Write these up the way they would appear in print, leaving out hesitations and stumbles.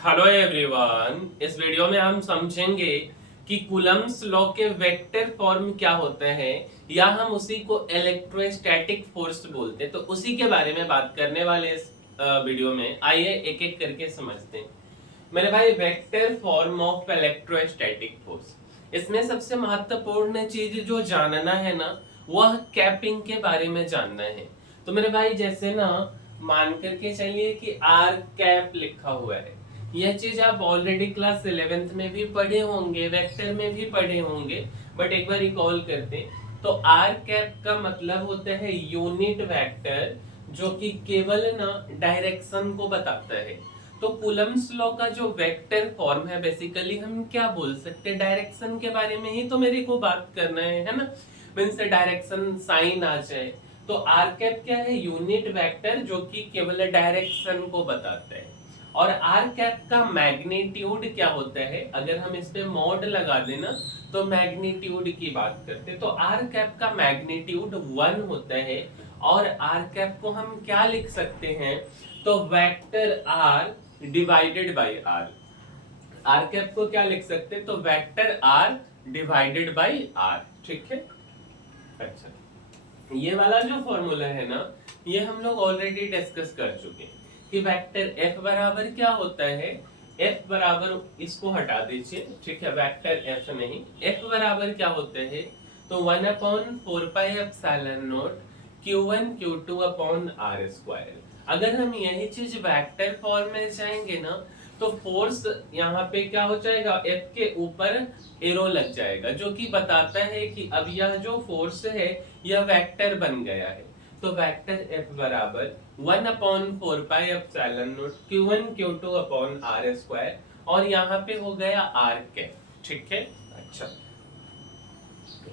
Hello everyone, इस video में हम समझेंगे कि कूलम्ब्स लॉ के वेक्टर फॉर्म क्या होते हैं या हम उसी को इलेक्ट्रोस्टैटिक फोर्स बोलते हैं। तो उसी के बारे में बात करने वाले इस वीडियो में। आइए एक एक करके समझते हैं। मेरे भाई, vector form of electrostatic force, इसमें सबसे महत्वपूर्ण चीज जो जानना है ना, वह कैपिंग के बारे में जानना है। तो मेरे भाई, जैसे ना मान करके चलिए कि आर कैप लिखा हुआ है। यह चीज आप ऑलरेडी क्लास 11th में भी पढ़े होंगे, वेक्टर में भी पढ़े होंगे, बट एक बार रिकॉल करते हैं। तो आर कैप का मतलब होता है यूनिट वेक्टर, जो कि केवल ना डायरेक्शन को बताता है। तो कूलम्ब्स लॉ का जो वेक्टर फॉर्म है, बेसिकली हम क्या बोल सकते हैं, डायरेक्शन के बारे में ही तो मेरे को बात करना है ना। मींस डायरेक्शन साइन आ जाए तो आर कैप क्या है, यूनिट वेक्टर जो कि केवल डायरेक्शन को बताता है। और आर कैप का मैग्नीट्यूड क्या होता है, अगर हम इस पे मॉड लगा देना तो मैग्नीट्यूड की बात करते हैं। तो आर कैप का मैग्नीट्यूड 1 होता है। और आर कैप को हम क्या लिख सकते हैं, तो vector R divided by R. R cap को क्या लिख सकते हैं, तो vector R divided by R. ठीक है। अच्छा, ये वाला जो फॉर्मूला है ना, ये हम लोग ऑलरेडी डिस्कस कर चुके हैं कि वेक्टर एफ बराबर क्या होता है। एफ बराबर, इसको हटा दीजिए, ठीक है, वेक्टर एफ नहीं, एफ बराबर क्या होता है, तो 1/4 pi epsilon not Q1 Q2 अपॉन आर स्क्वायर। अगर हम यही चीज वेक्टर फॉर्म में जाएंगे ना, तो फोर्स यहाँ पे क्या हो जाएगा, एफ के ऊपर एरो लग जाएगा, जो कि बताता है कि अब यह जो फोर्स है यह वेक्टर बन गया है। तो वेक्टर एफ बराबर 1/4 pi epsilon not Q1 Q2 अपॉन आर स्क्वायर, और यहाँ पे हो गया आर कैप। ठीक है। अच्छा,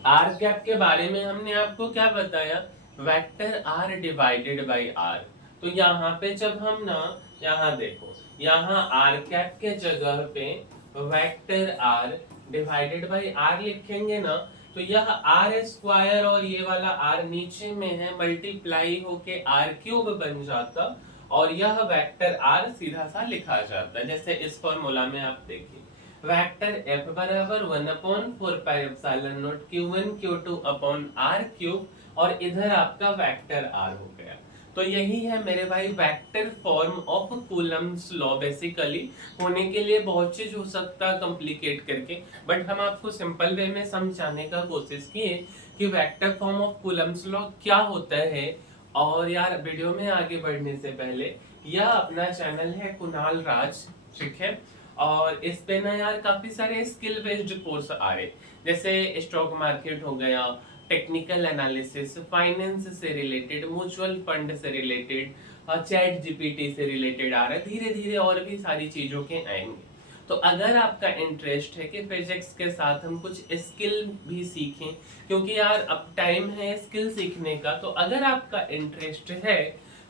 आर कैप के बारे में हमने आपको क्या बताया, vector R divided by R. तो यहाँ पे जब हम ना, यहाँ देखो, यहाँ आर कैप के जगह पे vector R divided by R लिखेंगे ना, तो यह आर स्क्वायर और ये वाला आर नीचे में है, मल्टीप्लाई होके आर क्यूब बन जाता, और यह वेक्टर आर सीधा सा लिखा जाता है। जैसे इस फॉर्मूला में आप देखिए, वेक्टर एफ बराबर 1/4 pi epsilon not Q1 Q2 अपॉन आर क्यूब, और इधर आपका वेक्टर आर हो गया। तो यही है मेरे भाई vector form of Coulomb's law. Basically होने के लिए बहुत चीज हो सकता है कॉम्प्लिकेट करके, बट हम आपको सिंपल वे में समझाने का कोशिश किए कि vector form of Coulomb's law क्या होता है। और यार, वीडियो में आगे बढ़ने से पहले, यह अपना चैनल है कुणाल राज, ठीक है, और इस पे ना यार काफी सारे स्किल बेस्ड कोर्स आ रहे, जैसे स्टॉक मार्केट हो गया, टेक्निकल एनालिसिस, फाइनेंस से रिलेटेड, म्यूचुअल फंड से रिलेटेड, चैट जीपीटी से रिलेटेड आ रहा है। धीरे धीरे और भी सारी चीजों के आएंगे। तो अगर आपका इंटरेस्ट है कि फिजिक्स के साथ हम कुछ स्किल भी सीखें, क्योंकि यार अब टाइम है स्किल सीखने का, तो अगर आपका इंटरेस्ट है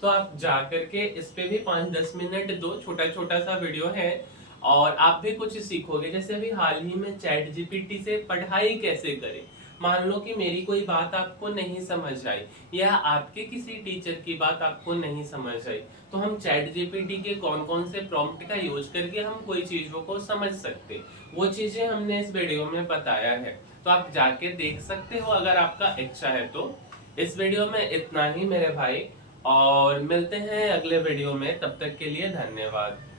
तो आप जा करके इस पे भी 5-10 मिनट दो, छोटा छोटा सा वीडियो है, और आप भी कुछ सीखोगे। जैसे अभी हाल ही में चैट जीपीटी से पढ़ाई कैसे करें। मान लो कि मेरी कोई बात आपको नहीं समझ आई, या आपके किसी टीचर की बात आपको नहीं समझ आई, तो हम चैट जीपीटी के कौन कौन से प्रॉम्प्ट का यूज करके हम कोई चीजों को समझ सकते, वो चीजें हमने इस वीडियो में बताया है। तो आप जाके देख सकते हो अगर आपका इच्छा है तो। इस वीडियो में इतना ही मेरे भाई, और मिलते हैं अगले वीडियो में। तब तक के लिए धन्यवाद।